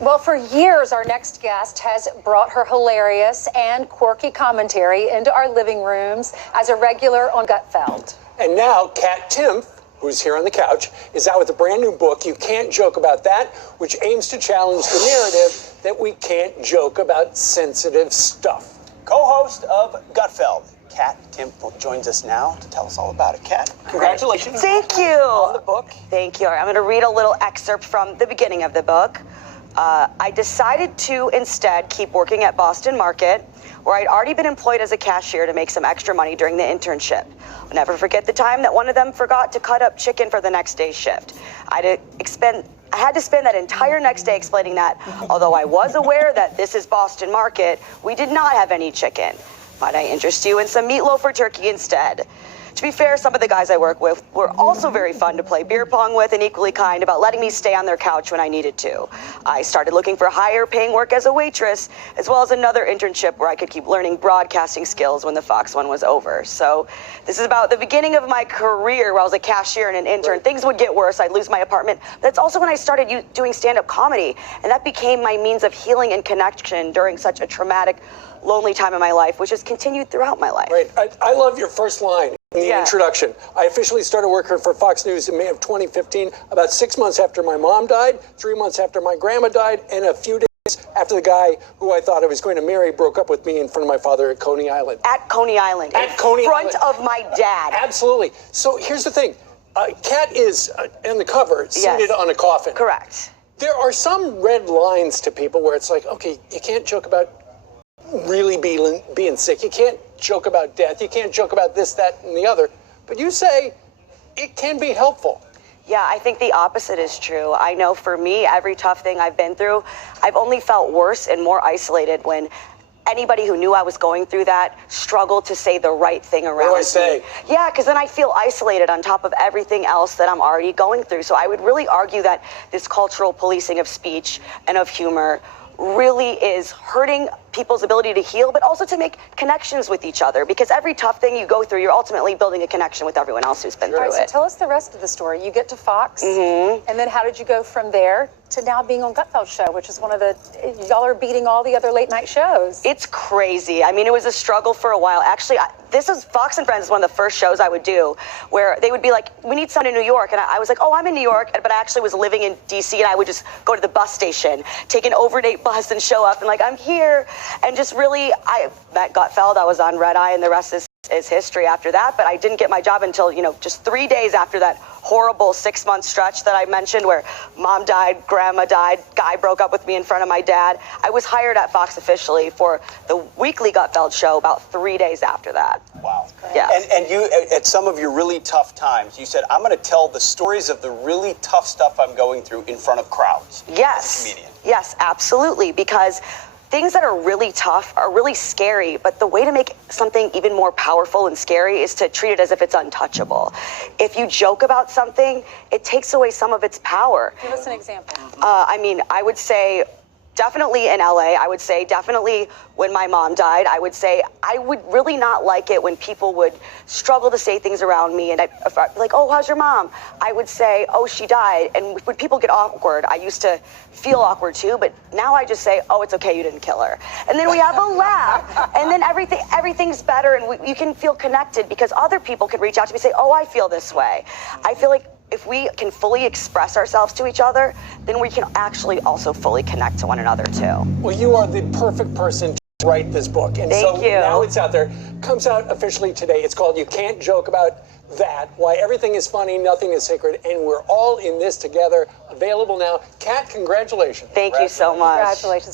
Well, for years, our next guest has brought her hilarious and quirky commentary into our living rooms as a regular on Gutfeld. And now, Timpf, who's here on the couch, is out with a brand new book, You Can't Joke About That, which aims to challenge the narrative that we can't joke about sensitive stuff. Co-host of Gutfeld, Timpf joins us now to tell us all about it. Kat, congratulations. Thank you. On the book. Thank you. I'm going to read a little excerpt from the beginning of the book. I decided to instead keep working at Boston Market, where I'd already been employed as a cashier to make some extra money during the internship. I'll never forget the time that one of them forgot to cut up chicken for the next day's shift. I had to spend that entire next day explaining that, although I was aware that this is Boston Market, we did not have any chicken. Might I interest you in some meatloaf or turkey instead? To be fair, some of the guys I work with were also very fun to play beer pong with and equally kind about letting me stay on their couch when I needed to. I started looking for higher paying work as a waitress, as well as another internship where I could keep learning broadcasting skills when the Fox one was over. So this is about the beginning of my career where I was a cashier and an intern. Things would get worse. I'd lose my apartment. That's also when I started doing stand-up comedy, and that became my means of healing and connection during such a traumatic, lonely time in my life, which has continued throughout my life. Right. I love your first line in the introduction. I officially started working for Fox News in May of 2015, about 6 months after my mom died, 3 months after my grandma died, and a few days after the guy who I thought I was going to marry broke up with me in front of my father at Coney Island. At Coney Island. At Coney Island. In front of my dad. Absolutely. So here's the thing. Kat is, in the cover, seated on a coffin. Correct. There are some red lines to people where it's like, okay, you can't joke about really being sick. You can't joke about death. You can't joke about this, that, and the other. But you say it can be helpful. Yeah, I think the opposite is true. I know for me, every tough thing I've been through, I've only felt worse and more isolated when anybody who knew I was going through that struggled to say the right thing around me. What do I say? Yeah, because then I feel isolated on top of everything else that I'm already going through. So I would really argue that this cultural policing of speech and of humor really is hurting people's ability to heal, but also to make connections with each other. Because every tough thing you go through, you're ultimately building a connection with everyone else who's been through All right, it. so tell us the rest of the story. You get to Fox, and then how did you go from there to now being on Gutfeld show, which is one of the, y'all are beating all the other late night shows. It's crazy. I mean, it was a struggle for a while. Actually, this is Fox and Friends is one of the first shows I would do where they would be like, we need someone in New York. And I was like, oh, I'm in New York. But I actually was living in DC, and I would just go to the bus station, take an overnight bus and show up and like, I'm here. And just really, I met Gutfeld. I was on Red Eye, and the rest is history after that. But I didn't get my job until, just 3 days after that horrible 6-month stretch that I mentioned where mom died, grandma died, guy broke up with me in front of my dad. I was hired at Fox officially for the weekly Gutfeld show about 3 days after that. Wow. Yeah. And you, at some of your really tough times, you said, I'm going to tell the stories of the really tough stuff I'm going through in front of crowds. Yes. As a comedian. Yes, absolutely. Because things that are really tough are really scary, but the way to make something even more powerful and scary is to treat it as if it's untouchable. If you joke about something, it takes away some of its power. Give us an example. I would say definitely in LA, I would say definitely when my mom died, I would say I would really not like it when people would struggle to say things around me and I'd be like, oh, how's your mom? I would say, oh, she died. And when people get awkward, I used to feel awkward too, but now I just say, oh, it's okay, you didn't kill her. And then we have a laugh, and then everything's better, and you can feel connected because other people can reach out to me and say, oh, I feel this way. I feel like if we can fully express ourselves to each other, then we can actually also fully connect to one another too. Well, you are the perfect person to write this book. And Thank you. Now it's out there. Comes out officially today. It's called You Can't Joke About That, Why Everything is Funny, Nothing is Sacred, and we're all in this together. Available now. Kat, congratulations. Thank you so much. Congratulations.